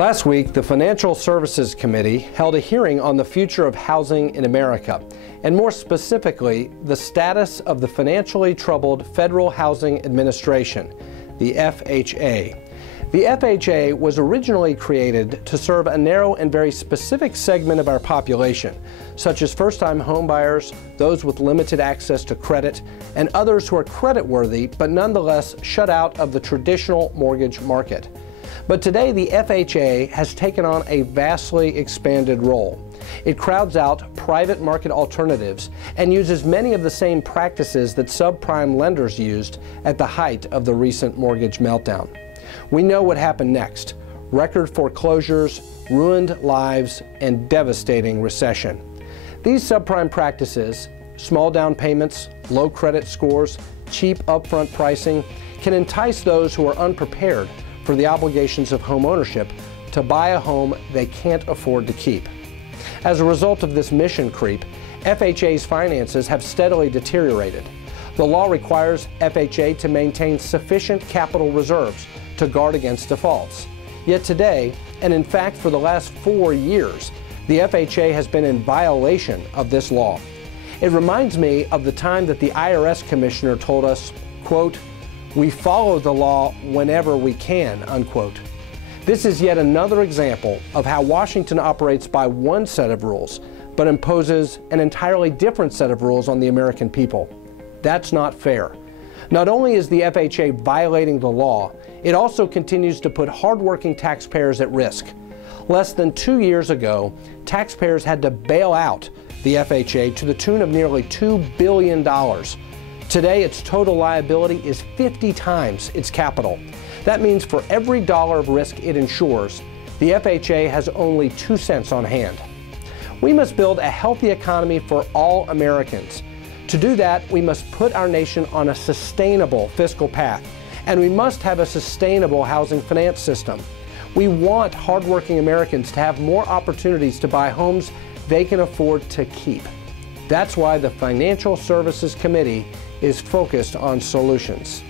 Last week, the Financial Services Committee held a hearing on the future of housing in America, and more specifically, the status of the financially troubled Federal Housing Administration, the FHA. The FHA was originally created to serve a narrow and very specific segment of our population, such as first-time homebuyers, those with limited access to credit, and others who are creditworthy but nonetheless shut out of the traditional mortgage market. But today, the FHA has taken on a vastly expanded role. It crowds out private market alternatives and uses many of the same practices that subprime lenders used at the height of the recent mortgage meltdown. We know what happened next: record foreclosures, ruined lives, and devastating recession. These subprime practices, small down payments, low credit scores, cheap upfront pricing, can entice those who are unprepared for the obligations of home ownership to buy a home they can't afford to keep. As a result of this mission creep, FHA's finances have steadily deteriorated. The law requires FHA to maintain sufficient capital reserves to guard against defaults. Yet today, and in fact for the last 4 years, the FHA has been in violation of this law. It reminds me of the time that the IRS commissioner told us, quote, "We follow the law whenever we can," unquote. This is yet another example of how Washington operates by one set of rules, but imposes an entirely different set of rules on the American people. That's not fair. Not only is the FHA violating the law, it also continues to put hardworking taxpayers at risk. Less than 2 years ago, taxpayers had to bail out the FHA to the tune of nearly $2 billion. Today, its total liability is 50 times its capital. That means for every dollar of risk it insures, the FHA has only 2 cents on hand. We must build a healthy economy for all Americans. To do that, we must put our nation on a sustainable fiscal path, and we must have a sustainable housing finance system. We want hardworking Americans to have more opportunities to buy homes they can afford to keep. That's why the Financial Services Committee is focused on solutions.